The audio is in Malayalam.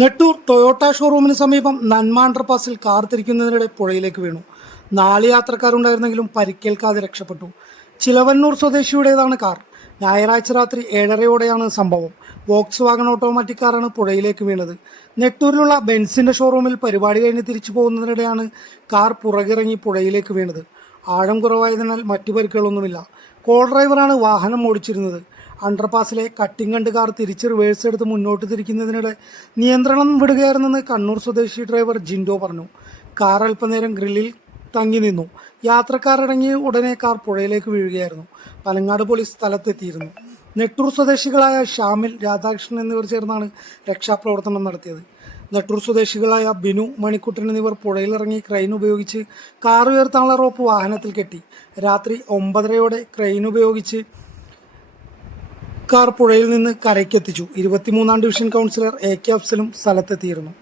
നെട്ടൂർ ടൊയോട്ട ഷോറൂമിന് സമീപം നന്മ അണ്ടർപാസിൽ കാർ തിരിക്കുന്നതിനിടെ പുഴയിലേക്ക് വീണു. നാല് യാത്രക്കാരുണ്ടായിരുന്നെങ്കിലും പരിക്കേൽക്കാതെ രക്ഷപ്പെട്ടു. ചിലവന്നൂർ സ്വദേശിയുടേതാണ് കാർ. ഞായറാഴ്ച രാത്രി ഏഴരയോടെയാണ് സംഭവം. വോക്സ് വാഗൺ ഓട്ടോമാറ്റിക് കാറാണ് പുഴയിലേക്ക് വീണത്. നെട്ടൂരിലുള്ള ബെൻസിന്റെ ഷോറൂമിൽ പരിപാടി കഴിഞ്ഞ് തിരിച്ചു പോകുന്നതിനിടെയാണ് കാർ പുറകിറങ്ങി പുഴയിലേക്ക് വീണത്. ആഴം കുറവായതിനാൽ മറ്റു പരിക്കുകളൊന്നുമില്ല. കോൾ ഡ്രൈവറാണ് വാഹനം ഓടിച്ചിരുന്നത്. അണ്ടർപാസിലെ കട്ടിംഗ് കാർ തിരിച്ച് റിവേഴ്സ് എടുത്ത് മുന്നോട്ട് തിരിക്കുന്നതിനിടെ നിയന്ത്രണം വിടുകയായിരുന്നെന്ന് കണ്ണൂർ സ്വദേശി ഡ്രൈവർ ജിൻഡോ പറഞ്ഞു. കാർ അല്പനേരം ഗ്രില്ലിൽ തങ്ങി നിന്നു. യാത്രക്കാർ ഇറങ്ങി ഉടനെ കാർ പുഴയിലേക്ക് വീഴുകയായിരുന്നു. പലങ്ങാട് പോലീസ് സ്ഥലത്തെത്തിയിരുന്നു. നെട്ടൂർ സ്വദേശികളായ ഷാമിൽ രാധാകൃഷ്ണൻ എന്നിവർ ചേർന്നാണ് രക്ഷാപ്രവർത്തനം നടത്തിയത്. നെട്ടൂർ സ്വദേശികളായ ബിനു മണിക്കുട്ടൻ എന്നിവർ പുഴയിലിറങ്ങി ക്രെയിൻ ഉപയോഗിച്ച് കാർ ഉയർത്താനുള്ള റോപ്പ് വാഹനത്തിൽ കെട്ടി. രാത്രി ഒമ്പതരയോടെ ക്രെയിൻ ഉപയോഗിച്ച് കാർ പുഴയിൽ നിന്ന് കരയ്ക്കെത്തിച്ചു. ഇരുപത്തിമൂന്നാം ഡിവിഷൻ കൗൺസിലർ എ കെ അഫ്സലും സ്ഥലത്തെത്തിയിരുന്നു.